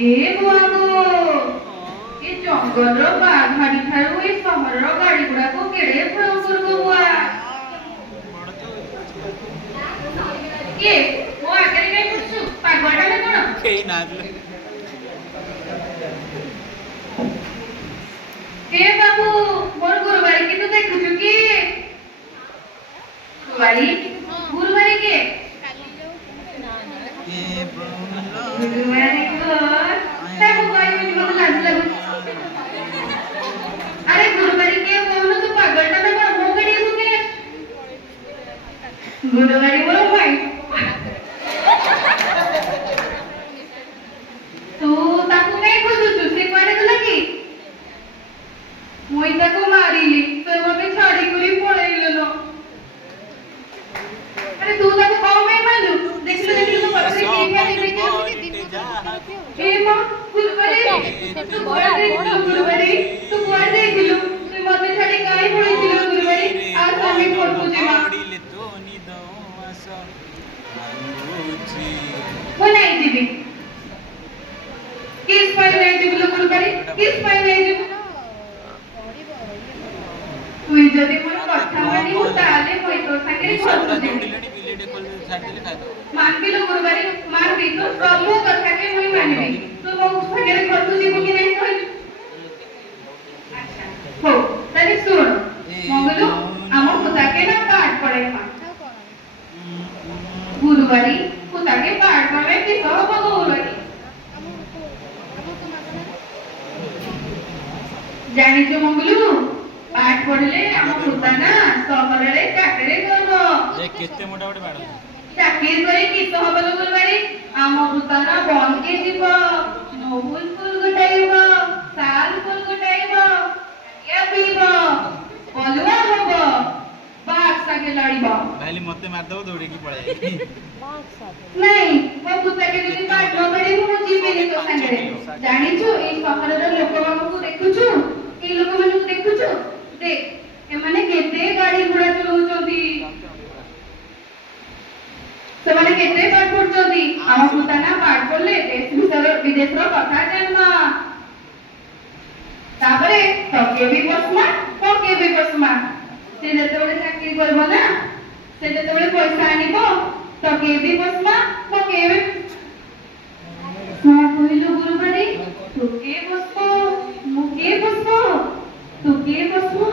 ए बाबू ये जंगल बाघाड़ी ठारू ये सहर गाड़ी गुड़ा को केड़े प्रसुर को हुआ ये वो आगे नहीं पुछु पागवाटा में कोन केई नागले ए बाबू मोर गुरुवारी की तो देखु छु की गुरुवारी गुरुवारी के ए गुरुवारी को ताको गाय में मत लाज लागु अरे गुरुवारी के बोलो तो पागलटा में कोन हो गडी हो के गुरुवारी बोलो भाई तू ताको काय खोजु छु से कोडे गला की मोई ताको मारिली तो मते छाडी करी पळेइलो अरे तू ताको काऊ में मालू देखलो तो पछे के क्या नहीं ए मां गुरुवारी तू गुरुवारी तू कोड देखिलु तू मते छाडी काई पळेइलो गुरुवारी आज आमी फोटो जेमा वो नहीं जीवी किस पाई नहीं जीवी लोग गुरुवारी किस पाई नहीं जीवी तू जदी मोर कथा मानी हो ताले कोई तो संगे फोटो जेमी मान भी लो गुरुवारी मान भी तो प्रभु कथा के मुई मानबी तो मो संगे फोटो जेबो कि नहीं कहली अच्छा हो तनी सुन मंगलू आमो खुदा के ना पाठ पढ़े मा गुरुवारी खुदा के पाठ पढ़े कि सब गुरुवारी जानी जो मंगलू पाठ पढ़ले आमो खुदा ना सहर रे चाकरी करबो ए केते मोटा मोटा बाड़ चाकरी करे कि तो हबलो गुरुवारी आमो खुदा ना बन के जीवो नहुल फूल गुटाइबो साल फूल गुटाइबो या पीबो बलुआ होबो बाघ सागे लड़ीबो भाईली मते मार दबो दौड़ी की पळे बाघ सागे नहीं वो खुदा के जदी पाठ न पढ़े मु जीवेनी तो संगे जानी छु ए सहर रे लोक मानकु देखु छु ए लोक मानकु देखु छु देख ए माने केते गाड़ी घोड़ा चलाउ चोदी से माने केते पाठ पढ़चोदी आम खुदा ना पाठ पढ़ले देश विदेश रो कथा जानबा तापरे तो के भी बसमा से जेतेबेले चाकरी करबो ना से जेतेबेले पैसा आनिबो तो के भी बसमा तो के भी हां कहिलो गुरुवारी तो के बसबो मु के बसबो तो के बसबो